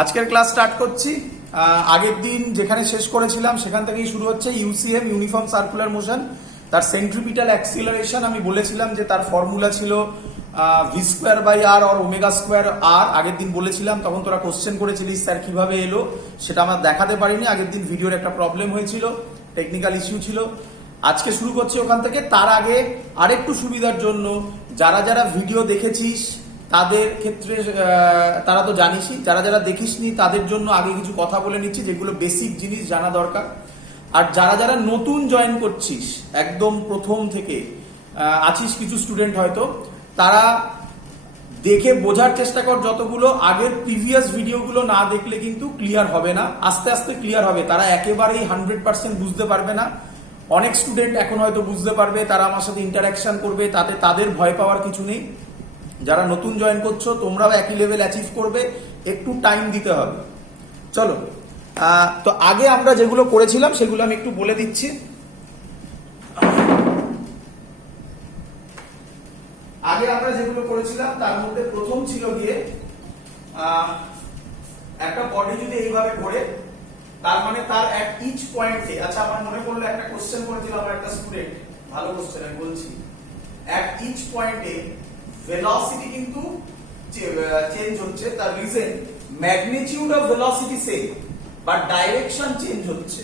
আজকের class start করছি। আগের দিন যেখানে শেষ করেছিলাম সেখান থেকেই শুরু হচ্ছে। ইউসিএম, ইউনিফর্ম সার্কুলার মোশন, তার সেন্ট্রিপিটাল অ্যাক্সিলারেশন। আমি বলেছিলাম যে তার ফর্মুলা ছিল V square by R or omega square R. আগের দিন বলেছিলাম, তখন তোরা কোশ্চেন করেছিলিস স্যার কিভাবে এলো, সেটা আমরা দেখাতে পারিনি। আগের দিন ভিডিওর একটা প্রবলেম হয়েছিল, টেকনিক্যাল ইস্যু ছিল। আজকে শুরু করছি ওখান থেকে। তার আগে আরেকটু সুবিধার জন্য যারা যারা ভিডিও দেখেছিস তাদের ক্ষেত্রে তারা তো জানিসই, যারা যারা দেখিসনি তাদের জন্য আগে কিছু কথা বলে নিচ্ছি যেগুলো বেসিক জিনিস জানা দরকার। আর যারা যারা নতুন জয়েন করছিস, একদম প্রথম থেকে আছিস কিছু স্টুডেন্ট হয়তো, তারা দেখে বোঝার চেষ্টা কর। যতগুলো আগের প্রিভিয়াস ভিডিওগুলো না দেখলে কিন্তু ক্লিয়ার হবে না, আস্তে আস্তে ক্লিয়ার হবে। তারা একেবারেই 100% বুঝতে পারবে না। অনেক স্টুডেন্ট এখন হয়তো বুঝতে পারবে, তারা আমার সাথে ইন্টারাকশন করবে, তাতে তাদের ভয় পাওয়ার কিছু নেই। যারা নতুন জয়েন করছো তোমরাও একই লেভেল অ্যাচিভ করবে, একটু টাইম দিতে হবে। চলো, তো আগে আমরা যেগুলো করেছিলাম সেগুলো আমি একটু বলে দিচ্ছি। আগে আমরা যেগুলো করেছিলাম তার মধ্যে প্রথম ছিল গিয়ে একটা বডি যদি এইভাবে ঘোরে, তার মানে তার অ্যাট ইচ পয়েন্টে, আচ্ছা আমার মনে পড়লো একটা কোশ্চেন করেছিল আমার একটা স্টুডেন্ট, ভালো কোশ্চেন আমি বলছি। অ্যাট ইচ পয়েন্টে ভেলোসিটি কিন্তু চেঞ্জ হচ্ছে। তার reason magnitude of velocity same, but direction change হচ্ছে।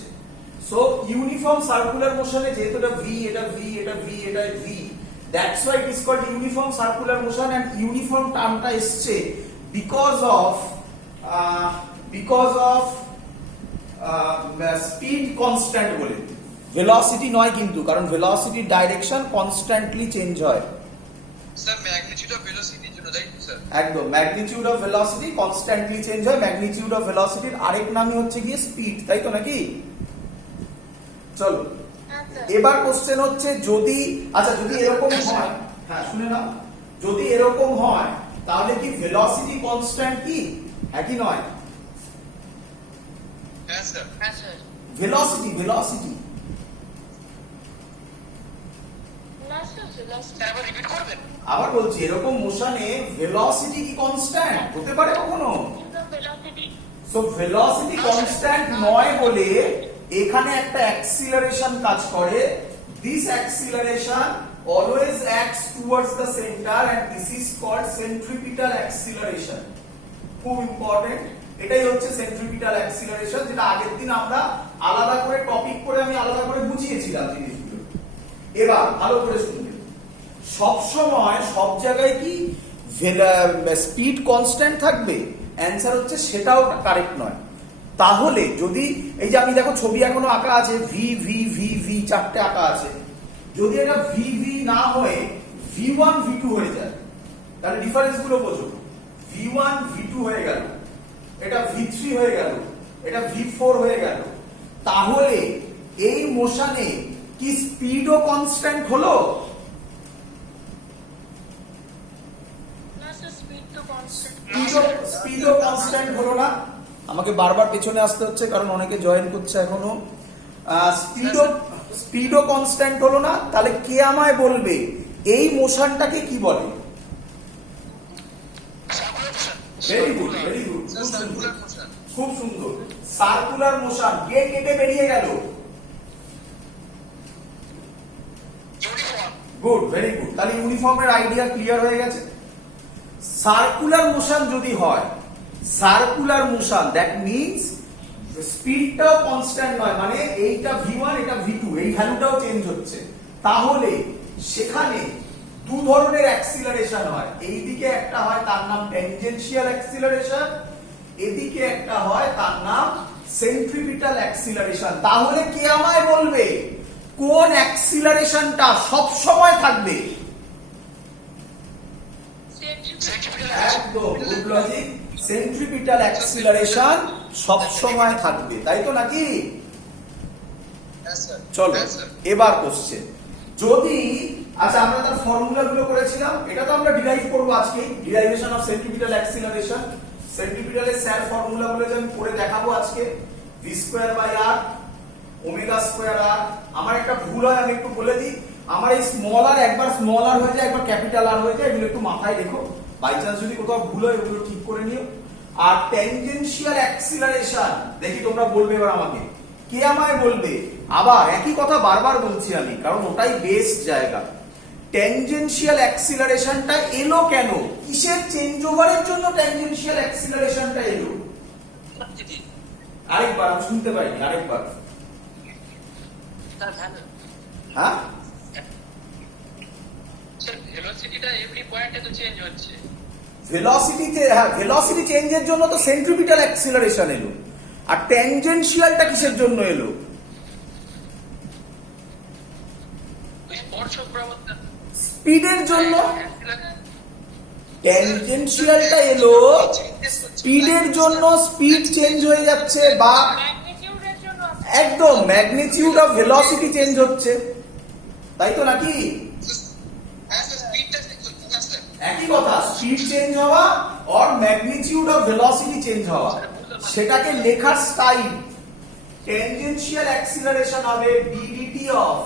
সো ইউনিফর্ম সার্কুলার মোশনে যেহেতু এটা ভি, এটা ভি, এটা ভি, এটা V, that's why it is called uniform circular motion. And uniform টার্মটা এসছে বিকজ অফ স্পিড কনস্ট্যান্ট বলে, ভেলোসিটি নয় কিন্তু, কারণ ভেলোসিটির ডাইরেকশন কনস্ট্যান্টলি চেঞ্জ হয়। স্যার ম্যাগনিটিউড অফ ভেলোসিটির জন্য, রাইট স্যার? একদম, magnitude of velocity constantly change হয়। ম্যাগনিটিউড অফ ভেলোসিটির আরেক নামই হচ্ছে গিয়ে স্পিড, তাই তো নাকি? চলো, এবার কোশ্চেন হচ্ছে যদি, আচ্ছা যদি এরকম হয়, হ্যাঁ শুনে নাও, যদি এরকম হয় তাহলে কি ভেলোসিটি কনস্ট্যান্ট কি? হ্যাঁ কি নয়? হ্যাঁ স্যার। হ্যাঁ স্যার। ভেলোসিটি, ভেলোসিটি আবার রিপিট করবেন? আবার বলছি, এরকম মোশনে ভেলোসিটি কি কনস্ট্যান্ট হতে পারে কখনো? সো ভেলোসিটি কনস্ট্যান্ট নয় বলে এখানে একটা অ্যাক্সিলারেশন কাজ করে। This acceleration always acts towards the centre and this is called centripetal acceleration. খুব ইম্পর্টেন্ট, এটাই হচ্ছে সেন্ট্রিপিটাল অ্যাক্সিলারেশন, যেটা আগের দিন আমরা আলাদা করে টপিক করে আমি আলাদা করে বুঝিয়েছিলাম জিনিসগুলো। এবার ভালো করে শুনবে, সব সময় সব জায়গায় কি স্পিড কনস্ট্যান্ট থাকবে? অ্যান্সার হচ্ছে সেটাও কারেক্ট নয়। তাহলে যদি এই যে আমি দেখো ছবি এখনো আঁকা আছে, ভি ভি ভি ভি চারটে আঁকা আছে, যদি এটা ভি ভি না হয়ে ভি1 ভি2 হয়ে যায়, তাহলে ডিফারেন্স গুলো বোঝো। ভি1 ভি2 হয়ে গেল, এটা ভি3 হয়ে গেল, এটা ভি4 হয়ে গেল, তাহলে এই মোশনে কি স্পিডও কনস্ট্যান্ট হলো? স্পিডও কনস্ট্যান্ট হলো না। আমাকে বারবার পেছনে আসতে হচ্ছে কারণ অনেকে জয়েন করছে এখনো। স্পিডও কনস্ট্যান্ট হলো না, তাহলে কে আমায় বলবে এই মোশনটাকে কি বলে? ভেরি গুড, ভেরি গুড, খুব সুন্দর, সার্কুলার মোশন। কে কেটে বেরিয়ে গেল? Good, very good. তাহলে ইউনিফর্মের আইডিয়া ক্লিয়ার হয়ে গেছে। সার্কুলার মোশন যদি হয়, সার্কুলার মোশন, দ্যাট মিনস স্পিডটাও কনস্ট্যান্ট নয়, মানে এইটা ভি1 এটা ভি2, এই ভ্যালুটাও চেঞ্জ হচ্ছে। তাহলে সেখানে দু ধরনের অ্যাক্সিলারেশন হয়। এইদিকে একটা হয় তার নাম ট্যানজেনশিয়াল অ্যাক্সিলারেশন, এদিকে একটা হয় তার নাম সেন্ট্রিপিটাল অ্যাক্সিলারেশন। তাহলে কে আমায় বলবে কোন অ্যাক্সিলারেশনটা সব সময় থাকবে? একদম, গুড লজিক, সেন্ট্রিপিটাল অ্যাক্সিলারেশন সব সময় থাকবে, তাই তো নাকি? চলো এবার কোশ্চেন। যদি, আচ্ছা আমরা তার ফর্মুলা গুলো করেছিলাম, এটা তো আমরা ডিরাইভ করবো আজকে, ডিরাইভেশন অফ সেন্ট্রিপিটাল অ্যাক্সিলারেশন। সেন্ট্রিপিটালের স্যার ফর্মুলা গুলো যে আমি করে দেখাবো আজকে, V square by R omega square R. আমার একটা ভুল হয়, আমি একটু বলে দিই, আমার এই স্মল আর একবার স্মল আর হয়ে যায়, একবার ক্যাপিটাল আর হয়ে যায়, এগুলো একটু মাথায় রেখো। বাই চান্স যদি কোথাও ভুল হয় এগুলো ঠিক করে নিও। আর ট্যানজেনশিয়াল অ্যাক্সিলারেশন দেখি তোমরা বলবে এবার আমাকে, কে আমায় বলবে? আবার একই কথা বারবার বলছি আমি, কারণ ওটাই বেস্ট জায়গা। ট্যানজেনশিয়াল অ্যাক্সিলারেশনটা এলো কেন? কিসের চেঞ্জ ওভারের জন্য ট্যানজেনশিয়াল অ্যাক্সিলারেশনটা এলো? আরেকবার, আমি শুনতে পাইনি, আরেকবার। হ্যাঁ, ভেলোসিটিটা এভরি পয়েন্টে তো চেঞ্জ হচ্ছে। ভেলোসিটি চেঞ্জের জন্য তো সেন্ট্রিপিটাল অ্যাক্সিলারেশন এলো, আর ট্যানজেনশিয়ালটা কিসের জন্য এলো? ওই স্পর্শক প্রবণতা স্পিডের জন্য। ট্যানজেনশিয়ালটা এলো স্পিডের জন্য, স্পিড চেঞ্জ হয়ে যাচ্ছে, বা একদম ম্যাগনিটিউড অফ ভেলোসিটি চেঞ্জ হচ্ছে, তাই তো নাকি? হ্যাঁ স্যার, স্পিডটা চেঞ্জ হচ্ছে না স্যার। একই কথা, স্পিড চেঞ্জ হওয়া আর ম্যাগনিটিউড অফ ভেলোসিটি চেঞ্জ হওয়া, সেটাকে লেখার স্টাইল। ট্যানজেনশিয়াল অ্যাক্সিলারেশন হবে ডিডিটি অফ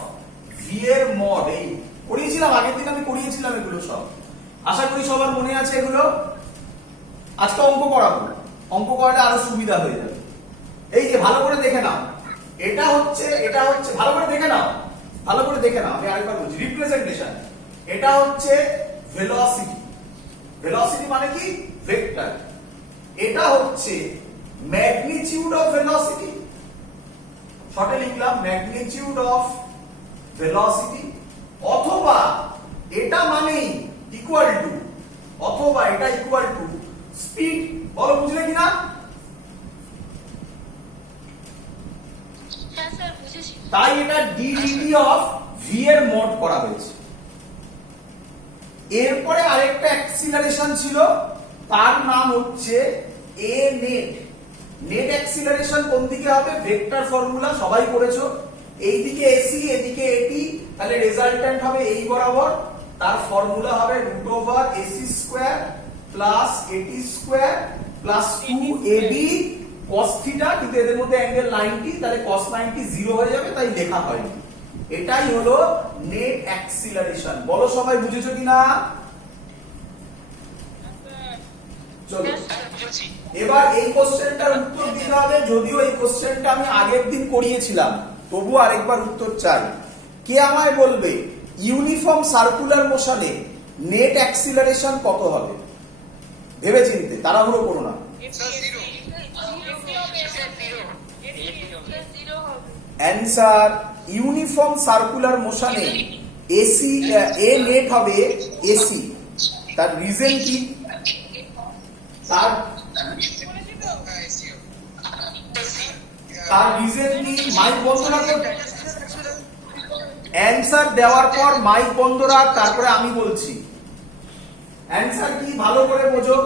ভি এর মড। এই করিয়েছিলাম আগের দিন, আমি করিয়েছিলাম এগুলো সব, আশা করি সবার মনে আছে এগুলো। আজকে অঙ্ক করাবো, অঙ্ক করাটা আরো সুবিধা হয়ে যাবে। এই যে ভালো করে দেখে নাও, এটা হচ্ছে ভালো করে দেখে নাও, ভালো করে দেখে নাও, আমি আরেকবার বলছি, রিপ্রেজেন্টেশন। এটা হচ্ছে ভেলোসিটি, ভেলোসিটি মানে কি? ভেক্টর। এটা হচ্ছে ম্যাগনিটিউড অফ ভেলোসিটি, শর্টে লিখলাম ম্যাগনিটিউড অফ ভেলোসিটি, অথবা এটা মানেই ইকুয়াল টু, অথবা এটা ইকুয়াল টু স্পিড। বলো বুঝলে কিনা? তাই এটা ডিডিটি অফ ভি এর মড করা হয়েছে। এরপরে আরেকটা অ্যাক্সিলারেশন ছিল, তার নাম হচ্ছে এ নেট। নেট অ্যাক্সিলারেশন কোন দিকে হবে? ভেক্টর ফর্মুলা সবাই করেছো, এইদিকে এসি এদিকে এটি, তাহলে রেজাল্টেন্ট হবে এই বরাবর, তার ফর্মুলা হবে root over AC square plus এটি square plus 2ab cos theta, কিন্তু এদের মধ্যে অ্যাঙ্গেল 90, তাহলে cos 90 0 হয়ে যাবে, তাই লেখা হয়নি। এটাই হলো নেট অ্যাক্সিলারেশন। বলো সবাই বুঝেছো কিনা? চলো এবার এই কোশ্চেনটার উত্তর দিতে হবে, যদিও এই কোশ্চেনটা আমি আগের দিন করিয়েছিলাম, তবু আরেকবার উত্তর চাই। কে আমায় বলবে ইউনিফর্ম সার্কুলার মোশনে নেট অ্যাক্সিলারেশন কত হবে? ভেবে চিনতে, তাড়াহুড়ো করো না। অ্যান্সার, ইউনিফর্ম সার্কুলার মোশনে এসি এ নেট হবে এসি। তার রিজন কি? তার রিজন কি? মাইক বন্ধ রাখো, অ্যান্সার দেওয়ার পর মাইক বন্ধ রাখ, তারপরে আমি বলছি অ্যান্সার কি ভালো করে বোঝো।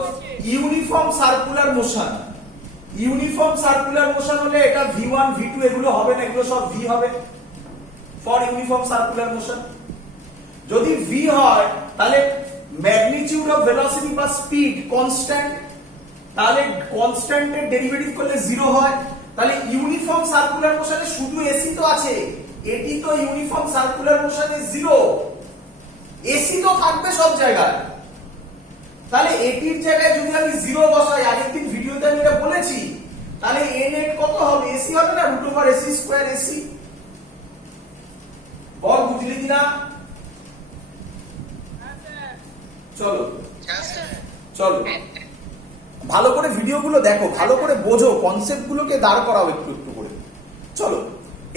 Uniform circular motion, uniform circular motion হলে এটা v1 v2 এগুলো হবে না, এগুলো সব v হবে ফর ইউনিফর্ম সার্কুলার মোশন। যদি v হয় তাহলে ম্যাগনিটিউড অফ ভেলোসিটি বা স্পিড কনস্ট্যান্ট, তাহলে কনস্ট্যান্টের ডেরিভেটিভ করলে 0 হয়। তাহলে ইউনিফর্ম সার্কুলার মোশনে শুধু এসি তো আছে, এটি তো ইউনিফর্ম সার্কুলার মোশনে 0, এসি তো থাকবে সব জায়গায়। তাহলে এটির জায়গায় যদি আমি 0 বসাই, আগের দিন ভিডিওতে আমি এটা বলেছি, তাহলে এ নেট কত হবে? এসি হবে না, root over AC square AC. বল বুঝলি কিনা? চলো চলো ভালো করে ভিডিওগুলো দেখো, ভালো করে বোঝো, কনসেপ্টগুলোকে দাঁড় করাও একটু একটু করে। চলো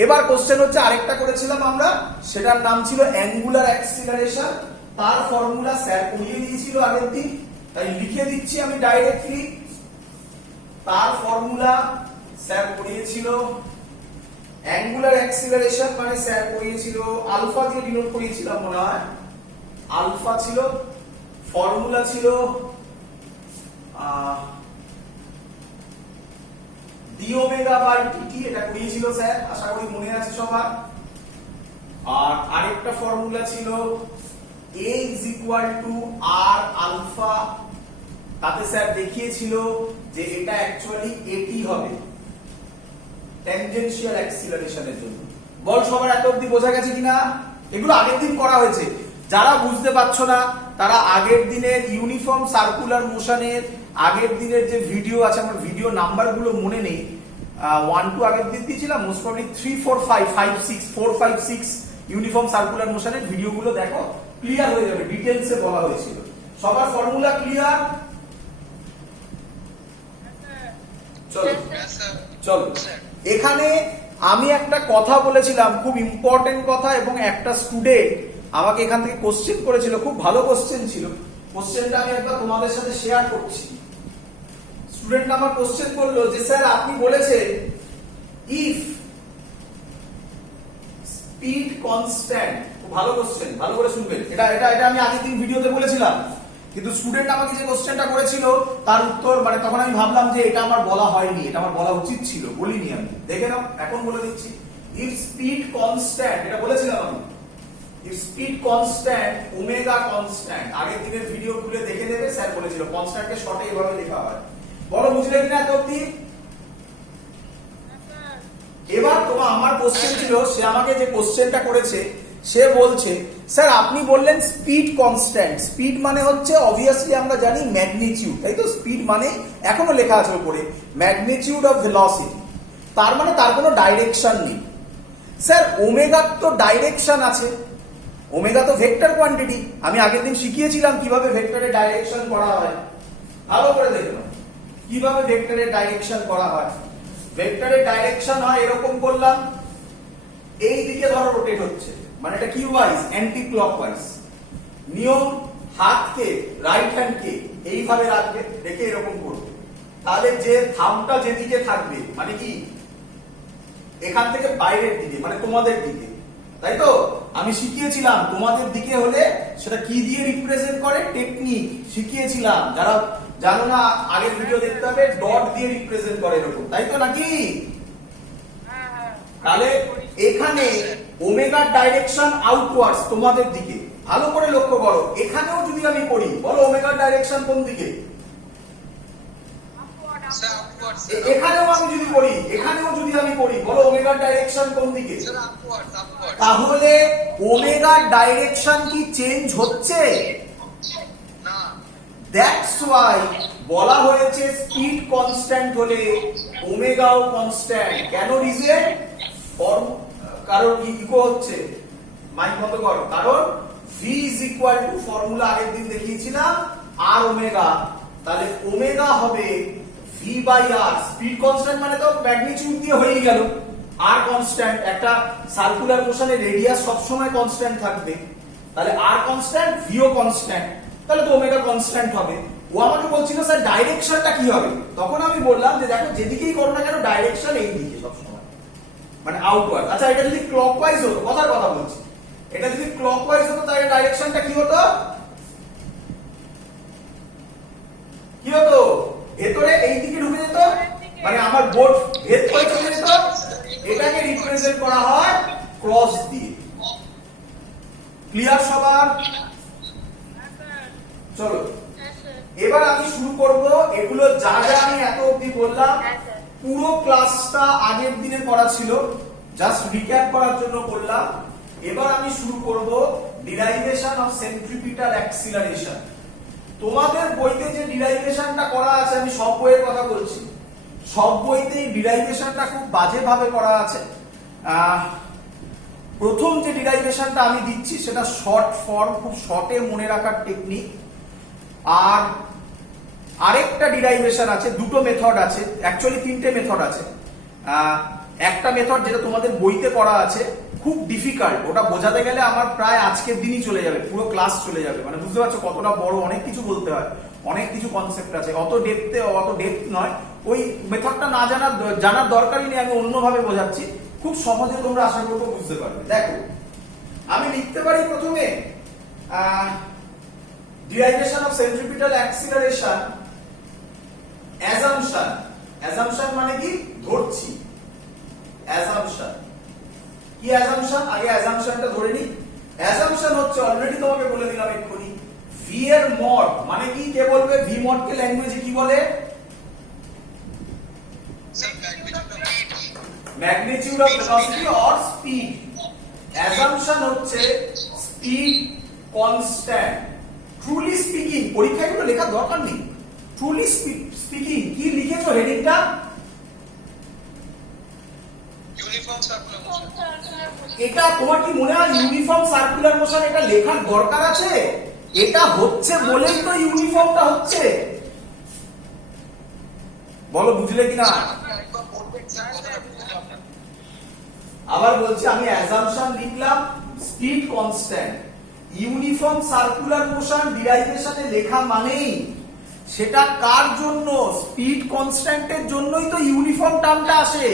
এবার কোশ্চেন হচ্ছে, আরেকটা করেছিলাম আমরা, সেটার নাম ছিল অ্যাঙ্গুলার অ্যাক্সিলারেশন। তার ফর্মুলা স্যার পড়িয়ে দিয়েছিল আগের দিন, তাই লিখে দিচ্ছি আমি ডাইরেক্টলি। তার ফর্মুলা স্যার পড়িয়েছিল, অ্যাঙ্গুলার অ্যাক্সিলারেশন মানে স্যার পড়িয়েছিল আলফা দিয়ে ডিনোট করিয়েছিলাম মনে হয়, আলফা ছিল, ফর্মুলা ছিল ডি ওমেগা বাই টি, এটা করিয়েছিল স্যার, আশা করি মনে আছে সবার। আর আরেকটা ফর্মুলা ছিল a is equal to r alpha, তাতে স্যার দেখিয়েছিল যে এটা অ্যাকচুয়ালি এটি হবে ট্যানজেনশিয়াল অ্যাক্সিলারেশনের জন্য। বল সবার এত অবধি বোঝা গেছে কিনা? এগুলো আগের দিন করা হয়েছে, যারা বুঝতে পারছো না তারা আগের দিনের ইউনিফর্ম সার্কুলার মোশনের আগের দিনের যে ভিডিও আছে, আমার ভিডিও নাম্বারগুলো মনে নেই, 1 2 আগের দিন দিয়েছিলাম, মোস্ট প্রবলি 3 4 5 5 6 4 5 6 ইউনিফর্ম সার্কুলার মোশনের ভিডিওগুলো দেখো, ক্লিয়ার হয়ে যাবে, ডিটেইলসে বলা হয়েছিল। সবার ফর্মুলা ক্লিয়ার? চলো Yes, sir. চলো, এখানে আমি একটা কথা বলেছিলাম, খুব ইম্পর্টেন্ট কথা, এবং একটা স্টুডেন্ট আমাকে এখান থেকে কোশ্চেন করেছিল, খুব ভালো কোশ্চেন ছিল। কোশ্চেনটা আমি একবার তোমাদের সাথে শেয়ার করছি। স্টুডেন্ট আমার কোশ্চেন করলো যে স্যার আপনি বলেছেন ইফ স্পিড কনস্ট্যান্ট, খুব ভালো কোশ্চেন, ভালো করে শুনবেন, এটা এটা এটা আমি আগের দিন ভিডিওতে বলেছিলাম, কিন্তু স্টুডেন্ট আমাকে যে কোশ্চেনটা করেছিল তার উত্তর, মানে তখন আমি ভাবলাম যে এটা আমার বলা হয়নি, এটা আমার বলা উচিত ছিল, বলিনি আমি। দেখে নাও, এখন বলে দিচ্ছি। ইফ স্পিড কনস্ট্যান্ট, এটা বলেছিলাম আমি, if speed constant omega constant, আগের দিনের ভিডিও খুলে দেখে নেবে, স্যার বলেছিল কনস্ট্যান্টকে শর্টে এভাবে লেখা হয়। বলো বুঝলে কিনা এত অবধি? এবার তোমার আমার কোশ্চেন ছিল, সে আমাকে যে কোশ্চেনটা করেছে সে বলছে স্যার আপনি বললেন স্পিড কনস্ট্যান্ট, স্পিড মানে হচ্ছে অবভিয়াসলি আমরা জানি ম্যাগনিটিউড, তাই তো? স্পিড মানে এখনো লেখা আছে উপরে ম্যাগনিটিউড অফ ভেলোসিটি, তার মানে তার কোনো ডাইরেকশন নেই। স্যার ওমেগার তো ডাইরেকশন আছে, ওমেগা তো ভেক্টর কোয়ান্টিটি, আমি আগের দিন শিখিয়েছিলাম কিভাবে ভেক্টরের ডাইরেকশন করা হয়, ভালো করে দেখুন কিভাবে ভেক্টরের ডাইরেকশন করা হয়। ভেক্টরের ডাইরেকশন হয় এরকম করলাম, এই দিকে ধরো রোটেট হচ্ছে, মানে এটা কি ওয়াইজ, অ্যান্টি ক্লকওয়াইজ। নিয়ম, হাতকে, রাইট হ্যান্ডকে এইভাবে রাখবে, রেখে এরকম করবে, তাহলে যে থামটা যেদিকে থাকবে মানে কি এখান থেকে বাইরের দিকে, মানে তোমাদের দিকে, তাই তো? আমি শিখিয়েছিলাম তোমাদের দিকে হলে সেটা কি দিয়ে রিপ্রেজেন্ট করে, টেকনিক শিখিয়েছিলাম, যারা জানো না আগের ভিডিও দেখতে হবে, ডট দিয়ে রিপ্রেজেন্ট করে এরকম, তাই তো নাকি? তাহলে এখানে ওমেগার ডাইরেকশন আউটওয়ার্ডস, তোমাদের দিকে, ভালো করে লক্ষ্য করো। এখানেও যদি আমি করি, বলো ওমেগার ডাইরেকশন কোন দিকে? Sir, upwards, sir. এখানেও আমি যদি করি, এখানেও যদি আমি করি, বলো ওমেগার ডাইরেকশন কোন দিকে? Sir, upwards, upwards. তাহলে ওমেগার ডাইরেকশন কি চেঞ্জ হচ্ছে? না। দ্যাটস ওয়াই বলা হয়েছে স্পিড কনস্ট্যান্ট হলে ওমেগাও কনস্ট্যান্ট। কেন রিজন? কারণ ইকো হচ্ছে, মাইক মতো করো, কারণ v is equal to formula আগের দিন দেখিয়েছিলাম আর ওমেগা, তাহলে ওমেগা হবে v by r। Speed constant মানে তো ম্যাগনিটিউড দিয়ে হয়েই গেল, আর কনস্ট্যান্ট, একটা সার্কুলার মোশনের রেডিয়াস সবসময় কনস্ট্যান্ট থাকবে, তাহলে আর কনস্ট্যান্ট, v ও কনস্ট্যান্ট, তাহলে তো ওমেগা কনস্ট্যান্ট হবে। ও আমাকে বলছিল স্যার ডাইরেকশনটা কি হবে, তখন আমি বললাম যে দেখো যেদিকেই করো না কেন ডাইরেকশন এই দিকে সবসময়, মানে আউটওয়ার্ড। আচ্ছা এটা যদি ক্লকওয়াইজ হতো, কথার কথা বলছি, এটা যদি ক্লকওয়াইজ হতো তাহলে ডাইরেকশনটা কি হতো? কি হতো? ভেতরে এই দিকে ঢুকে যেত, মানে আমার বোর্ড ভেদ করে চলে যেত, এটাকে রিপ্রেজেন্ট করা হয় ক্রস দিয়ে। ক্লিয়ার সবার? চলো এবার আমি শুরু করব, এগুলো যা যা আমি এত অবধি বললাম পুরো ক্লাসটা আগের দিনে করা ছিল, জাস্ট রিক্যাপ করার জন্য করলাম। এবার আমি শুরু করব ডিরাইভেশন অফ সেন্ট্রিপিটাল অ্যাক্সিলারেশন। তোমাদের বইতে যে ডিরাইভেশনটা করা আছে, আমি সব বইয়ের কথা বলছি, সব বইতেই ডিরাইভেশনটা খুব বাজেভাবে করা আছে। প্রথম যে ডিরাইভেশনটা আমি দিচ্ছি সেটা শর্ট ফর্ম, খুব শর্টে মনে রাখার টেকনিক। আর আরেকটা ডিরাইভেশন আছে, দুটো মেথড আছে, অ্যাকচুয়ালি তিনটে মেথড আছে। একটা মেথড যেটা তোমাদের বইতে করা আছে, খুব ডিফিকাল্ট, ওটা বোঝাতে গেলে আমার প্রায় আজকের দিনই চলে যাবে, পুরো ক্লাস চলে যাবে, মানে বুঝতে পারছো কতটা বড়, অনেক কিছু বলতে হয়, অনেক কিছু কনসেপ্ট আছে, অত ডেপথ নয়। ওই মেথডটা না জানার দরকারই নেই, আমি অন্যভাবে বোঝাচ্ছি, খুব সহজে তোমরা আশা করবো বুঝতে পারবে। দেখো আমি লিখতে পারি প্রথমে derivation of centripetal acceleration, assumption, assumption মানে কি? ধরছি, assumption কি? assumption, আগে assumptionটা ধরে নি। assumption হচ্ছে, অলরেডি তোমাকে বলে দিলাম এক্ষুনি, v এর মড মানে কি? কে বলবে v মড কে ল্যাঙ্গুয়েজে কি বলে? Sir, magnitude of heat. Magnitude of velocity or speed. assumption হচ্ছে স্পিড কনস্ট্যান্ট। ট্রুলি স্পিকিং, পরীক্ষায় এগুলো লেখার দরকার নেই, ট্রুলি স্পিকিং কি লিখেছো হেডিংটা? Uniform circular motion. এটা তোমার কি মনে হয় ইউনিফর্ম সার্কুলার মোশন এটা লেখার দরকার আছে? এটা হচ্ছে বলেই তো ইউনিফর্মটা হচ্ছে। বলো বুঝলে কিনা? একবার বলবেন স্যার, কথাটা বুঝলাম না। আবার বলছি, আমি অ্যাজাম্পশন লিখলাম speed constant. Uniform circular motion ডিরাইভেশনে লেখা মানেই সেটা কার জন্য? স্পিড কনস্ট্যান্টের জন্যই তো ইউনিফর্ম টার্মটা আসে,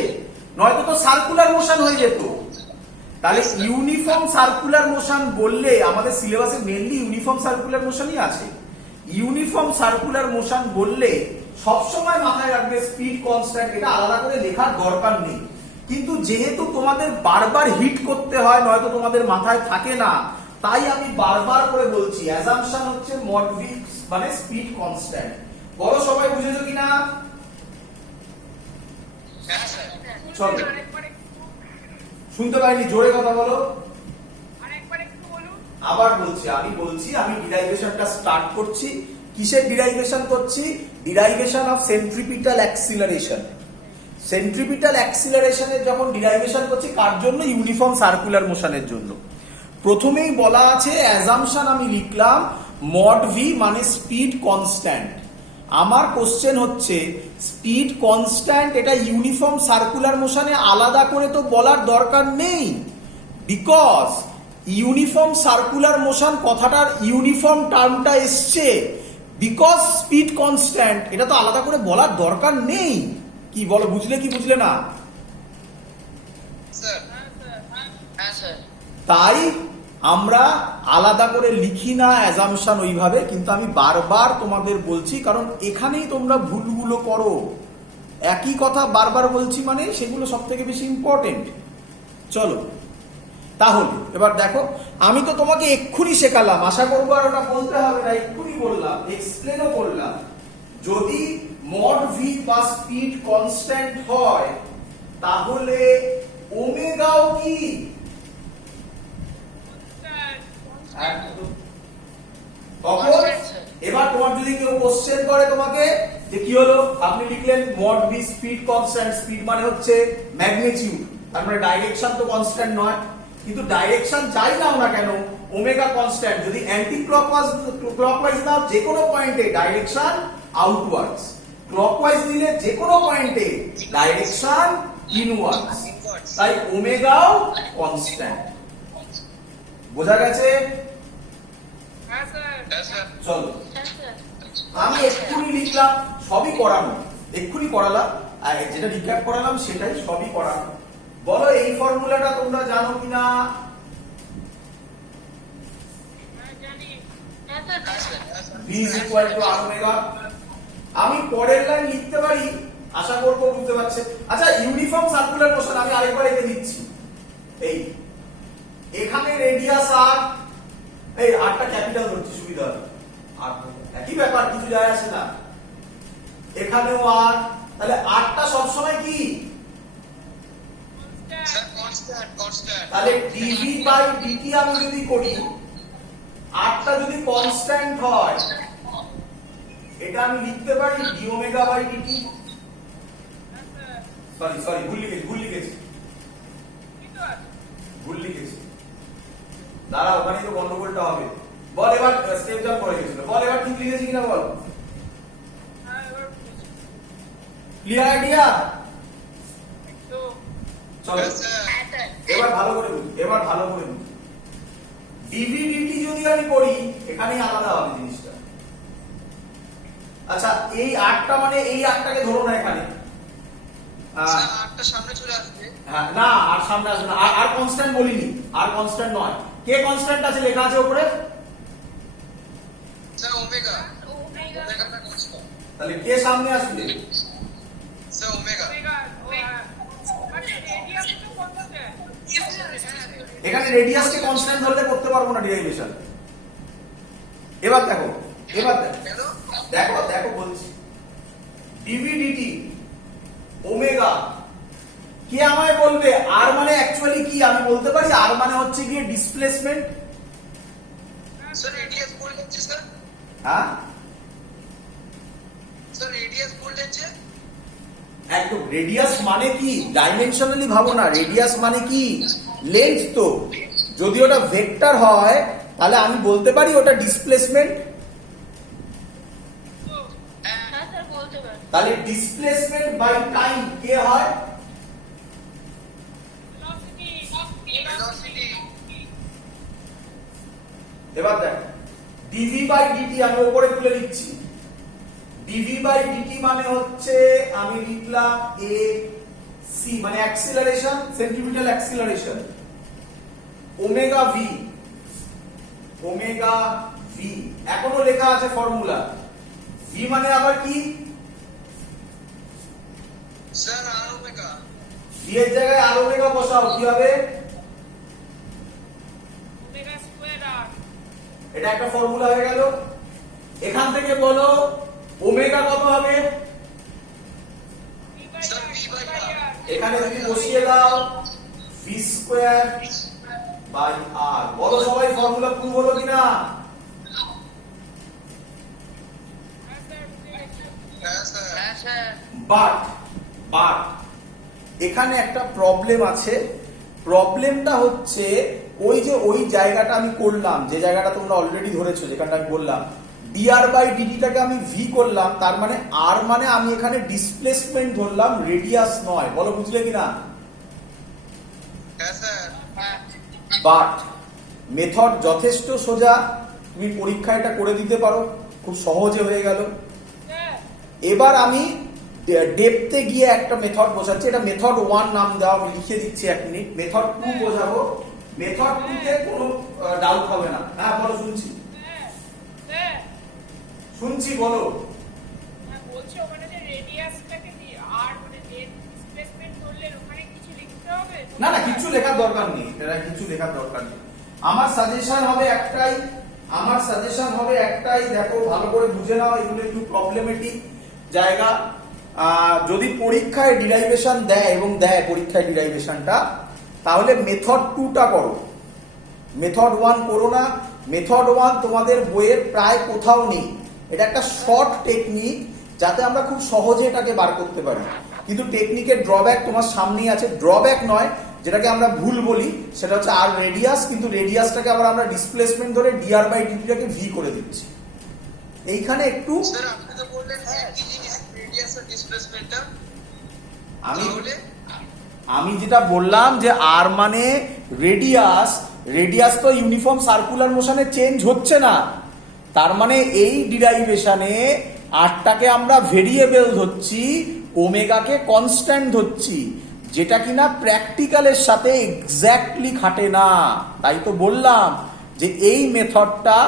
নয়তো তো সার্কুলার মোশন হয়ে যেত। তাহলে ইউনিফর্ম সার্কুলার মোশন বললে আমাদের সিলেবাসে মেনলি ইউনিফর্ম সার্কুলার মোশনই আছে। ইউনিফর্ম সার্কুলার মোশন বললে সবসময় মাথায় রাখবে স্পিড কনস্ট্যান্ট, এটা আলাদা করে লেখার দরকার নেই। কিন্তু যেহেতু তোমাদের বারবার হিট করতে হয়, নয়তো তোমাদের মাথায় থাকে না, তাই আমি বারবার করে বলছি অ্যাজাম্পশন হচ্ছে মড ভি মানে স্পিড কনস্ট্যান্ট। বড় সবাই বুঝেছো কিনা? হ্যাঁ স্যার। চলো, শুনতে পাইনি, জোরে কথা বলো। আবার বলছি, আমি ডিরাইভেশনটা স্টার্ট করছি। কিসের ডিরাইভেশন করছি? Derivation of centripetal acceleration. Centripetal অ্যাক্সিলারেশনের যখন ডিরাইভেশন করছি, কার জন্য? ইউনিফর্ম সার্কুলার মোশনের জন্য। প্রথমেই বলা আছে অ্যাজাম্পশন আমি লিখলাম মড ভি মানে স্পিড কনস্ট্যান্ট। আমার কোশ্চেন হচ্ছে স্পিড কনস্ট্যান্ট এটা ইউনিফর্ম সার্কুলার মোশনে আলাদা করে তো বলার দরকার নেই, বিকজ ইউনিফর্ম সার্কুলার মোশন কথাটার ইউনিফর্ম টার্মটা এসছে, বিকজ স্পিড কনস্ট্যান্ট এটা তো আলাদা করে বলার দরকার নেই। কি বলো, বুঝলে কি বুঝলে না? স্যার। হ্যাঁ স্যার। তাই আমরা আলাদা করে লিখি না অ্যাজাম্পশন ওইভাবে, কিন্তু আমি বারবার তোমাদের বলছি কারণ এখানেই তোমরা ভুলগুলো করো। একই কথা বারবার বলছি মানে সেগুলো সব থেকে বেশি ইম্পর্টেন্ট। চলো তাহলে এবার দেখো, আমি তো তোমাকে এক্ষুনি শেখালাম, আশা করবো আর ওটা বলতে হবে না, এক্ষুনি বললাম, এক্সপ্লেনও করলাম। যদি মড ভি বা স্পিড কনস্ট্যান্ট হয় তাহলে ওমেগাও কি? তখন এবার তোমার যদি কেউ কোশ্চেন করে তোমাকে যে কি হলো, আপনি লিখলেন mod V speed constant, speed মানে হচ্ছে ম্যাগনিটিউড, তার মানে ডাইরেকশন তো কনস্ট্যান্ট নয়, কিন্তু ডাইরেকশন যাই নাও না কেন ওমেগা কনস্ট্যান্ট। যদি অ্যান্টি ক্লকওয়াইজ নাও যে কোনো পয়েন্টে ডাইরেকশন আউটওয়ার্ডস, ক্লকওয়াইজ নিলে যে কোনো পয়েন্টে ডাইরেকশন ইনওয়ার্ডস, তাই ওমেগাও কনস্ট্যান্ট। বোঝা গেছে? হ্যাঁ স্যার। চলো, আমি এক্ষুনি লিখলাম, সবই করানো, এক্ষুনি করালাম, আর যেটা রিক্যাপ করালাম সেটাই সবই করানো। বলো এই ফর্মুলাটা তোমরা জানো কিনা? V is equal to R omega। আমি পরের লাইন লিখতে পারি, আশা করবো বুঝতে পারছে। আচ্ছা, ইউনিফর্ম সার্কুলার মোশন আমি আরেকবার এঁকে দিচ্ছি। এই এখানে রেডিয়াস আর, এই আরটা ক্যাপিটাল ধরছি সুবিধা হবে, আর একই ব্যাপার, কিছু যায় আসে না। এখানেও আর, তাহলে আরটা সবসময় কি? Sir constant. তাহলে dv বাই dt আমি যদি করি, আরটা যদি কনস্ট্যান্ট হয় এটা আমি লিখতে পারি d omega by dt। Sorry ভুল লিখেছি। দাঁড়া, ওখানে তো গন্ডগোলটা হবে। বল এবার স্টেপ ডাউন করে গেছিল, বল এবার ঠিক লিখেছি কিনা বল। Clear idea? চলো এবার ভালো করে বুঝ। dv dt যদি আমি করি এখানেই আলাদা হবে জিনিসটা। আচ্ছা, এই আরটা মানে এই আরটাকে ধরো না এখানে, স্যার আরটা সামনে চলে আসবে। হ্যাঁ, না আর সামনে আসবে না, আর কনস্ট্যান্ট বলিনি, আর কনস্ট্যান্ট নয়। কে কনস্ট্যান্ট আছে লেখা আছে উপরে? Sir omega. ওমেগাটা কনস্ট্যান্ট। তাহলে কে সামনে আসবে? Sir omega. এখানে রেডিয়াসকে কনস্ট্যান্ট ধরলে করতে পারবো না ডেরিভেশন। এবার দেখো বলছি dv dt ওমেগা, কে আমায় বলবে আর মানে অ্যাকচুয়ালি কি? আমি বলতে পারি আর মানে হচ্ছে গিয়ে ডিসপ্লেসমেন্ট। স্যার রেডিয়াস বলে দিচ্ছি স্যার। হ্যাঁ, স্যার রেডিয়াস বললেন যে একদম রেডিয়াস মানে কি ডাইমেনশনালি ভাবো না, রেডিয়াস মানে কি লেন্থ। তো যদি ওটা ভেক্টর হয় তাহলে আমি বলতে পারি ওটা ডিসপ্লেসমেন্ট। হ্যাঁ স্যার বলতে পারেন। তাহলে ডিসপ্লেসমেন্ট বাই টাইম কে হয়? ভেলোসিটি। এবার দেখ ডিভি বাই ডিটি আমি উপরে তুলে দিচ্ছি। ডিভি বাই ডিটি মানে হচ্ছে আমি লিখলাম এ সি মানে acceleration, centripetal acceleration, omega V, omega V এখনো লেখা আছে ফর্মুলা। ভি মানে আবার কি? স্যার আর ওমেগা। ভি এর জায়গায় আর ওমেগা বসাও, কি হবে? ওমেগা স্কয়ার আর। এটা একটা ফর্মুলা হয়ে গেল। এখান থেকে বলো ওমেগা কত হবে? স্যার ভি বাই আর। এখানে যদি বসিয়ে দাও ভি স্কয়ার বাই আর। বলো সবাই ফর্মুলা প্রুভ হলো কিনা? হ্যাঁ স্যার। হ্যাঁ স্যার। বাট এখানে একটা প্রবলেম আছে। প্রবলেমটা হচ্ছে ওই যে ওই জায়গাটা আমি করলাম, যে জায়গাটা তোমরা অলরেডি ধরেছো, যেখানটা আমি বললাম ডিআর বাই ডিটিটাকে আমি ভি করলাম, তার মানে আর মানে আমি এখানে ডিসপ্লেসমেন্ট ধরলাম, রেডিয়াস নয়। বলো বুঝলে কিনা? হ্যাঁ স্যার। হ্যাঁ। বাট মেথড যথেষ্ট সোজা, তুমি পরীক্ষায় এটা করে দিতে পারো, খুব সহজে হয়ে গেল। এবার আমি ডেপথে গিয়ে একটা মেথড বোঝাচ্ছি। এটা মেথড 1 নাম দাও, আমি লিখে দিচ্ছি 1 মিনিট। মেথড 2 বোঝাবো। মেথড 2 তে কোনো ডাউট হবে না। হ্যাঁ বলো, শুনছি শুনছি, বলো। বলছি ওখানে যে রেডিয়াসটাকে আর মানে ডিসপ্লেসমেন্ট করলে ওখানে কিছু লিখতে হবে? না না, কিছু লেখার দরকার নেই, এটা কিছু লেখার দরকার নেই। আমার সাজেশন হবে একটাই, দেখো ভালো করে বুঝে নাও, এগুলো একটু প্রবলেমেটিক জায়গা। যদি পরীক্ষায় ডিরাইভেশন দেয় এবং দেয় পরীক্ষায় ডিরাইভেশনটা, তাহলে মেথড 2টা করো, মেথড 1 করো না। মেথড 1 তোমাদের বইয়ের প্রায় কোথাও নেই। এটা একটা শর্ট টেকনিক যাতে আমরা খুব সহজে এটাকে বার করতে পারি, কিন্তু টেকনিকের ড্রব্যাক তোমার সামনেই আছে। ড্রব্যাক নয়, যেটাকে আমরা ভুল বলি, সেটা হচ্ছে আর রেডিয়াস, কিন্তু রেডিয়াসটাকে আবার আমরা ডিসপ্লেসমেন্ট ধরে ডিআর বাই ডিটিটাকে ভি করে দিচ্ছি। এইখানে একটু স্যার আপনি তো বললেন একই জিনিস রেডিয়াস আর ডিসপ্লেসমেন্টটা। তাহলে আমি যেটা বললাম যে আর মানে রেডিয়াস তো ইউনিফর্ম সার্কুলার মোশনে চেঞ্জ হচ্ছে না, তার মানে এই ডিরাইভেশনে আরটাকে আমরা ভেরিয়েবল ধরছি, ওমেগাকে কনস্ট্যান্ট ধরছি, যেটা কিনা প্র্যাকটিক্যালের সাথে এক্স্যাক্টলি খাটে না। তাই তো বললাম যে এই মেথডটা